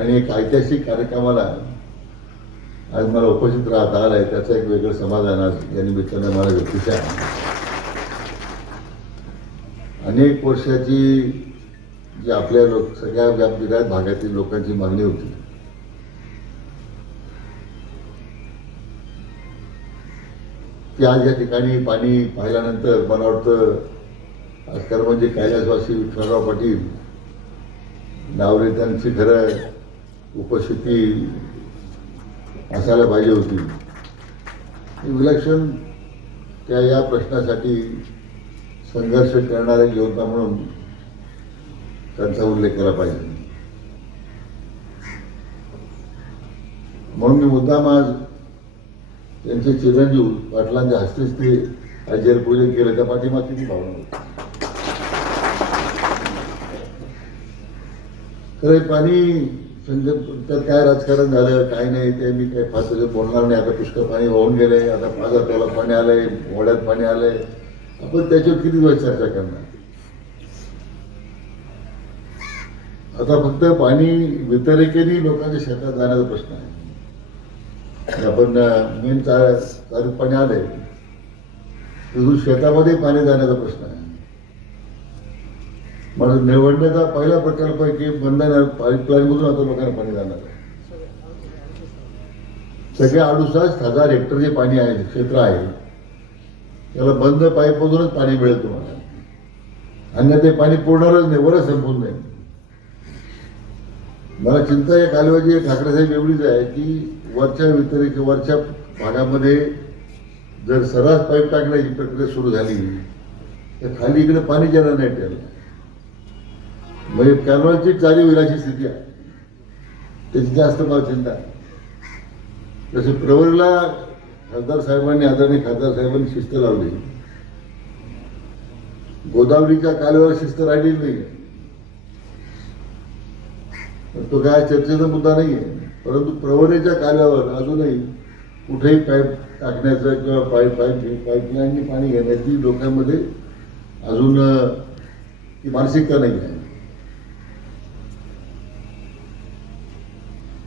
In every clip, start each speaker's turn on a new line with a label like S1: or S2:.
S1: आणि एक ऐतिहासिक कार्यक्रमाला आज मला उपस्थित राहता आहे. त्याचं एक वेगळं समाधान आज या निमित्तानं मला व्यक्तीच्या अनेक वर्षाची जी आपल्या लोक सगळ्या व्यापविराट भागातील लोकांची मागणी होती. ती आज या ठिकाणी पाणी पाहिल्यानंतर मला वाटतं आजकाल म्हणजे कैलासवासी विठ्ठलराव पाटील नावरेत्यांची खरं उपस्थिती असायला पाहिजे होती. विलक्षण त्या या प्रश्नासाठी संघर्ष करणारे योद्धा म्हणून त्यांचा उल्लेख केला पाहिजे. म्हणून मी मुद्दाम आज त्यांचे चिरंजीव पाटलांच्या हस्तेच ते आज पूजन केलं त्या पाठीमा किती भावना होती. खरं पाणी संजय तर काय राजकारण झालं काय नाही ते मी काय फार त्याचं बोलणार नाही. आता पुष्कळ पाणी वाहून गेले आता माझा तोला पाणी आलंय मोड्यात पाणी आलंय. आपण त्याच्यावर किती दिवस चर्चा करणार? आता फक्त पाणी वितरिकेने लोकांच्या शेतात जाण्याचा प्रश्न आहे. आपण मेन चार चालू पाणी आलंय. तिथून शेतामध्ये पाणी जाण्याचा प्रश्न आहे. म्हणून निवडण्याचा पहिला प्रकल्प आहे की बंधन पाईपलाईनमधून आता लोकांना पाणी जाणार आहे. सगळ्या अडुसष्ट हजार हेक्टर जे पाणी आहे क्षेत्र आहे त्याला बंद पाईपमधूनच पाणी मिळेल तुम्हाला. अन्य ते पाणी पुरणारच नाही वरच संपून नाही मला चिंता या कालव्याची ठाकरेसाहेब एवढीच आहे की वरच्या वितरित वरच्या भागामध्ये जर सर्रास पाईप टाकण्याची प्रक्रिया सुरू झाली तर खाली इकडे पाणी येणार नाही त्याला म्हणजे कॅनॉलची चाली होईल अशी स्थिती आहे. त्याची जास्त मला चिंता जसे प्रवरला खासदार साहेबांनी आदरणीय खासदार साहेबांनी शिस्त लावली. गोदावरीच्या कालव्यावर शिस्त राहिलेली नाही. तो काय चर्चेचा मुद्दा नाही आहे. परंतु प्रवरेच्या कालव्यावर अजूनही कुठेही पाईप टाकण्याचं किंवा पाईप पाईप पाईपलाईननी पाणी घेण्याची लोकांमध्ये अजून ती मानसिकता नाही आहे.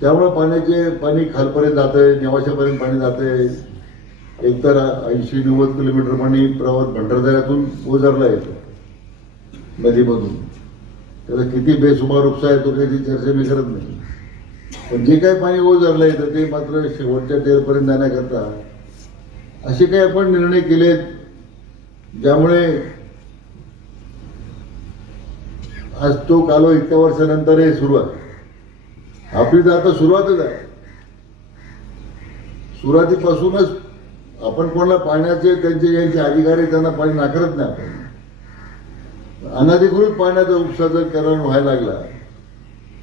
S1: त्यामुळे पाण्याचे पाणी खालपर्यंत जात आहे नेवाशापर्यंत पाणी जात आहे एकतर ऐंशी नव्वद किलोमीटर पाणी प्रवास भंडारदऱ्यातून ओझरला येतं नदीमधून. त्याचा किती बेसुमार उपसा येतो काही ती चर्चा मी करत नाही. पण जे काही पाणी ओझरलं येतं ते मात्र शेवटच्या टेरपर्यंत जाण्याकरता असे काही आपण निर्णय केलेत ज्यामुळे आज तो कालो इतक्या वर्षानंतर हे सुरू आहे. आपली तर आता सुरुवातच आहे. सुरुवातीपासूनच आपण कोणाला पाण्याचे त्यांचे यांचे अधिकारी त्यांना पाणी नाकारत नाही आपण. अनधिकृत पाण्याचा उपसा करण व्हायला लागला.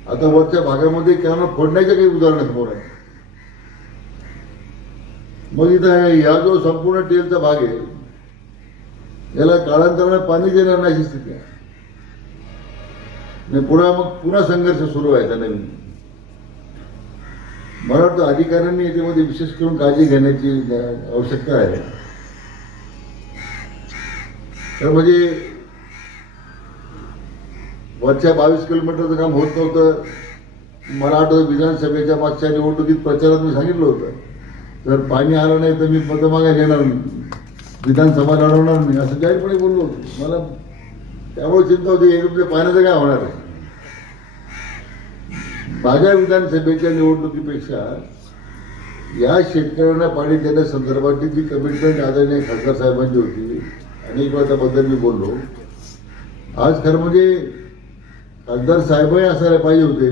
S1: आता वरच्या भागामध्ये कॅनल फोडण्याचे काही उदाहरण समोर आहे मग इथं या जो संपूर्ण टेलचा भाग आहे याला काळांतराने पाणी देणार नाही अशी स्थिती आहे. पुन्हा मग पुन्हा संघर्ष सुरू आहे त्या नवीन. मला वाटतं अधिकाऱ्यांनी याच्यामध्ये विशेष करून काळजी घेण्याची आवश्यकता आहे. तर म्हणजे वरच्या बावीस किलोमीटरचं काम होत नव्हतं. मला आठवतं विधानसभेच्या मागच्या निवडणुकीत प्रचारात मी सांगितलं होतं. जर पाणी आलं नाही तर मी मतमागा घेणार नाही. विधानसभा लढवणार नाही असं जाहीरपणे बोललो होतो. मला त्यामुळे चिंता होती हे तुमच्या पाण्याचं काय होणार आहे? माझ्या विधानसभेच्या निवडणुकीपेक्षा या शेतकऱ्यांना पाणी देण्यासंदर्भातली जी कमिटमेंट आदरणीय खासदार साहेबांची होती अनेक वेळा त्याबद्दल मी बोललो. आज खरं म्हणजे खासदार साहेबही असायला पाहिजे होते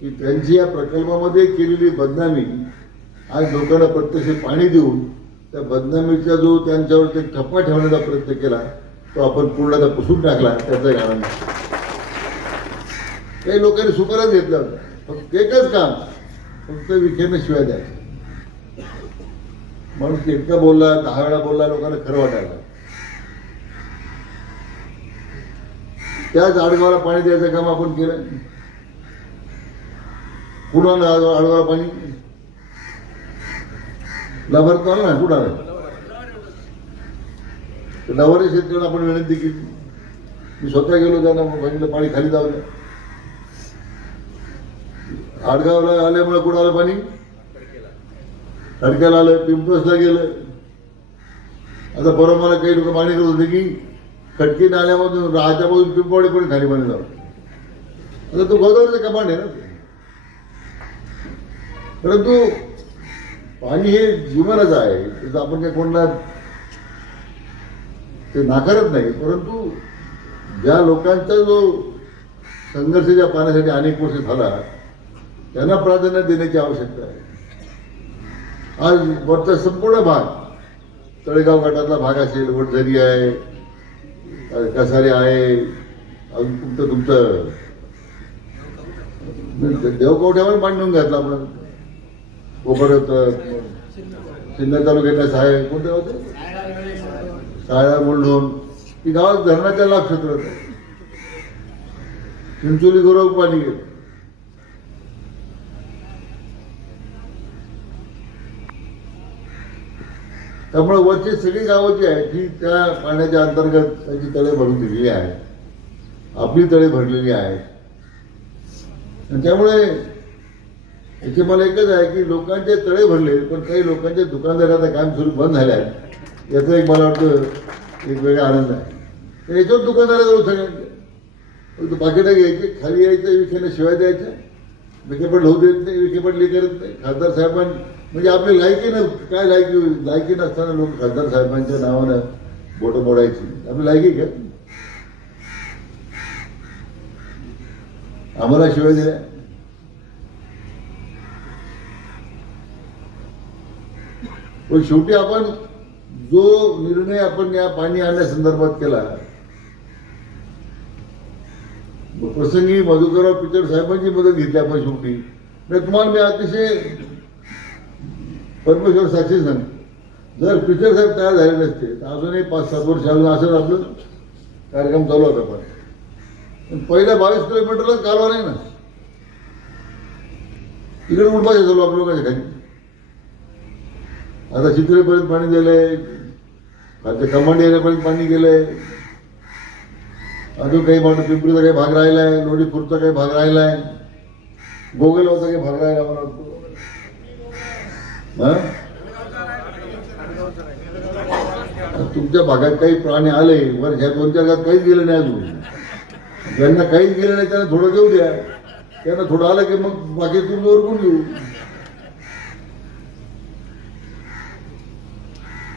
S1: की त्यांची या प्रकल्पामध्ये केलेली बदनामी आज लोकांना प्रत्यक्ष पाणी देऊन त्या बदनामीचा जो त्यांच्यावर ते ठप्पा ठेवण्याचा प्रयत्न केला तो आपण पूर्णतः पुसून टाकला त्याचा कारण काही लोकांनी सुपारच घेतलं फक्त एकच काम फक्त विखेनं शिवाय द्यायचं. माणूस एकदा बोलला दहा वेळा बोलला लोकांना खरं वाटायला त्याच आडगावला पाणी द्यायचं काम आपण केलं. पुन्हा आडगाव पाणी. लाभार्थी आला ना कुठं आलं शेतकऱ्यांना आपण विनंती केली. मी स्वतः गेलो त्यांना सांगितलं पाणी खाली जाऊ द्या. आडगावला आल्यामुळे कुठं आलं पाणी? खडक्याला आलं पिंपळसला गेलं. आता बरं मला काही लोक मागणी करत होते की खडकी नाल्यामधून राहत्यामधून पिंपवाडी पण खाली पाणी जावं आता तो गोदावरीचं कमांड आहे ना परंतु पाणी हे जीवनच आहे. त्याचं आपण काय कोणाला ते नाकारत नाही. परंतु ज्या लोकांचा जो संघर्ष ज्या पाण्यासाठी अनेक वर्ष झाला त्यांना प्राधान्य देण्याची आवश्यकता आहे. आज वरचा संपूर्ण भाग तळेगाव गटातला भाग असेल वडझरी आहे कसारे आहे अजून तुमचं तुमचं? देवकवठ्यावर पाणी नेऊन आपण. कोपरत सिन्नर तालुक्यातल्या साहेब कोणते होते साळा मुलढोण ही गावात धरणाच्या लाभ क्षेत्रात चिंचोली गोरव पाणी गेलं त्यामुळे वरची सगळी गावं जी आहेत ती त्या पाण्याच्या अंतर्गत त्याची तळे भरून दिलेली आहेत. आपली तळे भरलेली आहेत. आणि त्यामुळे याचे मला एकच आहे की लोकांचे तळे भरले पण काही लोकांचे दुकानदाराचं काम सुरू बंद झालं आहे. याचा एक मला वाटतं एक वेगळा आनंद आहे. याच्यावर दुकानदारा जाऊ सगळ्यांचे फक्त पाकिटं घ्यायचे खाली यायचं विषयाने शिवाय द्यायच्या विखेपट होऊ देत नाही विखेपटली करत नाही. खासदार साहेबां म्हणजे आपली लायकी न काय लायकी लायकी नसताना लोक खासदार साहेबांच्या नावानं बोटं मोडायची. आपली लायकी काय आम्हाला शिवाय दिल्या पण शेवटी आपण जो निर्णय आपण या पाणी आणण्यासंदर्भात केला प्रसंगी मधुकरराव पिचड साहेबांची मदत घेतली आपण शेवटी. म्हणजे तुम्हाला मी अतिशय परमेश्वर साक्षी सांग जर पिक्चर साहेब तयार झाले नसते तर अजूनही पाच सात वर्ष अजून असं आपलं कार्यक्रम चालू होता पण. पण पहिल्या बावीस किलोमीटरला कालवा नाही ना. इकडे उठवायचं चालू आपल्या लोकांच्या खाली आता चित्रेपर्यंत पाणी दिलंय खालच्या कमांड एरियापर्यंत पाणी गेलंय. अजून काही म्हणतो पिंपरीचा काही भाग राहिलाय लोणी काही भाग राहिलाय. गोगलगावचा काही भाग राहिला म्हणा तुमच्या भागात काही प्राणी आले वर ह्या दोन चार गावात काहीच गेलं नाही अजून. ज्यांना काहीच गेलं नाही त्यांना थोडं देऊ द्या. त्यांना थोडं आलं की मग बाकी तुम्ही ओरकून घेऊ.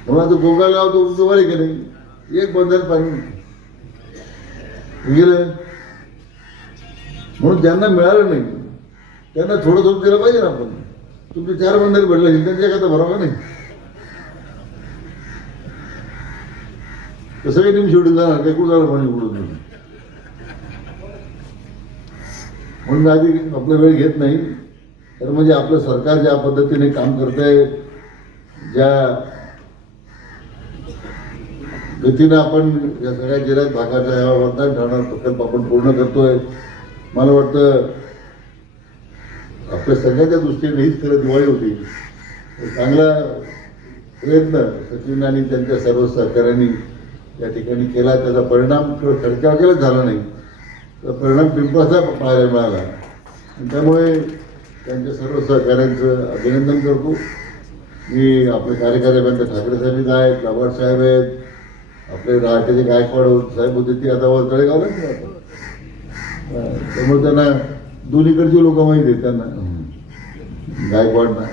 S1: म्हणून आता गोगाला लावतो तुमचं आहे की नाही? एक बंधन पाणी. गेलं? म्हणून ज्यांना मिळालं नाही त्यांना थोडं थोडं दिलं पाहिजे ना आपण. तुमचे चार मंडळी भेटले त्यांच्या का भरावा नाही? कसं काही तुम्ही शेवटी जाणार काही कुठं जाणार पाणी उडून नाही म्हणून मी आधी आपला वेळ घेत नाही. तर म्हणजे आपलं सरकार ज्या पद्धतीने काम करतंय ज्या गतीनं आपण या सगळ्या जिल्ह्यात भागाचा मतदान ठरणार प्रकल्प आपण पूर्ण करतोय. मला वाटतं आपल्या सगळ्याच्या दृष्टीने हीच खरं दिवाळी होती. चांगला प्रयत्न सचिन आणि त्यांच्या सर्व सहकाऱ्यांनी या ठिकाणी केला. त्याचा परिणाम केवळ खडक्या वगैरे झाला नाही. तर परिणाम पिंपळाचा पाहायला मिळाला. त्यामुळे त्यांच्या सर्व सहकाऱ्यांचं अभिनंदन करतो. मी आपले कार्यकारी अभियंता ठाकरे साहेब आहेत लाभाड साहेब आहेत आपले राहतेचे गायकवाड साहेब होते ते आता वर तळेगावलाच त्यामुळे त्यांना दोन्हीकडची लोक माहिती आहेत त्यांना. गायकवाडना.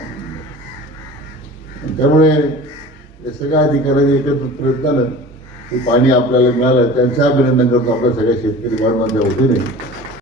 S1: त्यामुळे या सगळ्या अधिकाऱ्यांनी एकत्र प्रयत्नानं हे पाणी आपल्याला मिळालं. त्यांचं अभिनंदन करतो आपल्या सगळ्या शेतकरी बांधवांच्या वतीने.